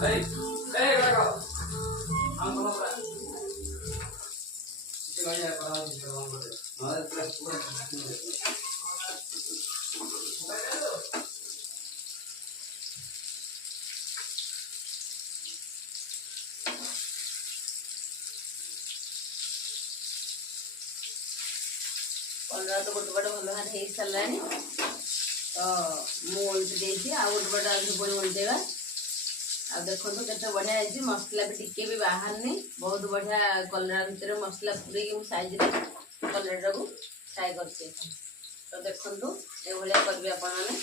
Hey, hey, Gago. Ang mga pa. Ito kaya para sa mga mga. Mga tres po. कलरा तो गोटे पटे भल भात हो सारा तो मुझे देती आ गोटे पटे आज पुणी उल्टेगा आ देखो तो केते बढ़िया है मसला भी टिके भी बाहर नहीं बहुत बढ़िया कलरा भितर मसला पूरे साइज कलरा को फ्राए करछे तो देखो ये भाया करेंगे आपण मैंने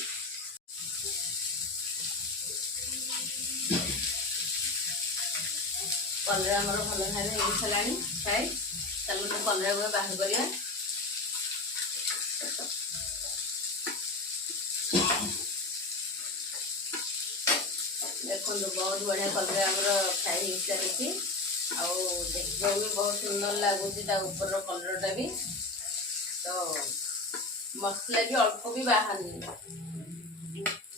कलरा आमर भल भाव हो सारा फ्राए चलो तो कलरा को बाहर करिया देखो बहुत बढ़िया कलर आमर फ्राए हो सारी देखा भी बहुत सुंदर लगुच ऊपर कलरटा भी तो मसला भी अल्प भी बाहर नहीं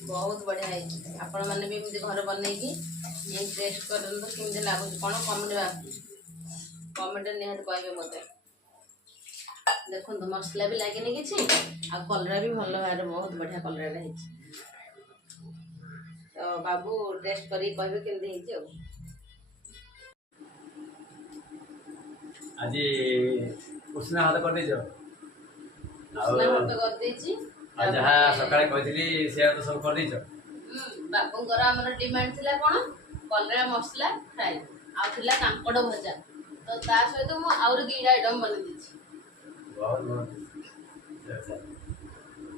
बहुत बढ़िया है आपण मैंने भी एमती घर बनईकि टेस्ट कर केमती लगुच कौन कमेंट निहत कहे मत देखो मसला भी लगे किसी आ कलर भी भल भाव बहुत बढ़िया कलर है तो बाबू टेस्ट करी कहबे केमती हो आज उष्णा हाथ कर दीजो जहाँ सकाଳେ କହିଥିଲି ସେ ତ ସବୁ କରି ଦେଇଛ बाबूंकर आमर डिमांड थिला कोन कलरा मसला फ्राई आ थिला कांकड़ भजा तो ता सहित मु और दीटा आइटम बने दीची बहुत बहुत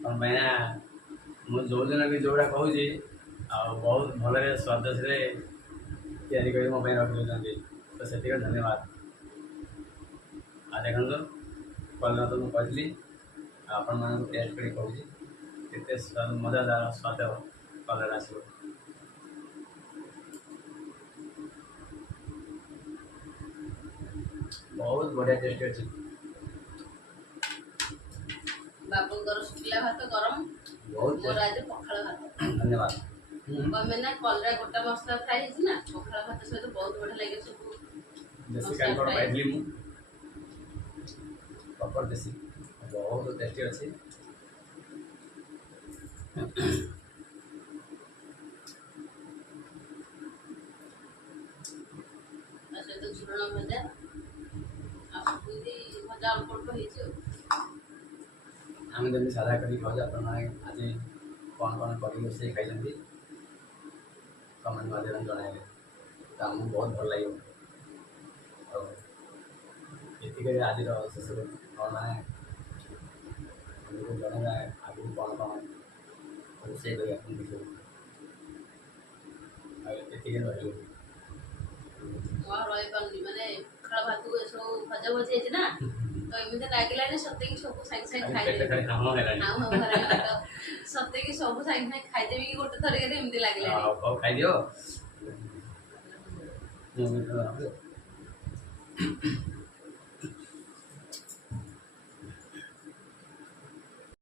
और मैं मु जो दिन भी जोड़ा कहूँ आ बहुत भल स्वाद से तैयारी कर मो रखी तो से धन्यवाद आ देखो कलर तो मुझे कहली आपण मान टेस्ट कर कहूँ मजादार स्वाद कलर आस बहुत बढ़िया टेस्ट अच्छे बाबूंकर शुक्ला भात गरम बहुत मोर आज पखाल भात धन्यवाद कमे ना कलरा गोटा मसला फ्राई है ना पखाल भात सहित बहुत बढ़िया लगे सब देसी कांकड़ पाइली मु प्रॉपर देसी बहुत टेस्टी अच्छी सहित झुरण भजा भजा अल्प अल्प हो आम जमी सादा कर खाऊ आज कौन कौन कर रोसे खाई कमेंट माध्यम जन तो आमको बहुत भल लगे ये आज शेष कौन मैंने जन आगे कौन कौन रोसे कर रही माने पखाल भात को सब भजा भजी है ना तो एमती लगे सत्य कि सब साइड साइड खाई सत्य कि सब साइड साइड खाईदेवी गोटे थर एमती लगे खाई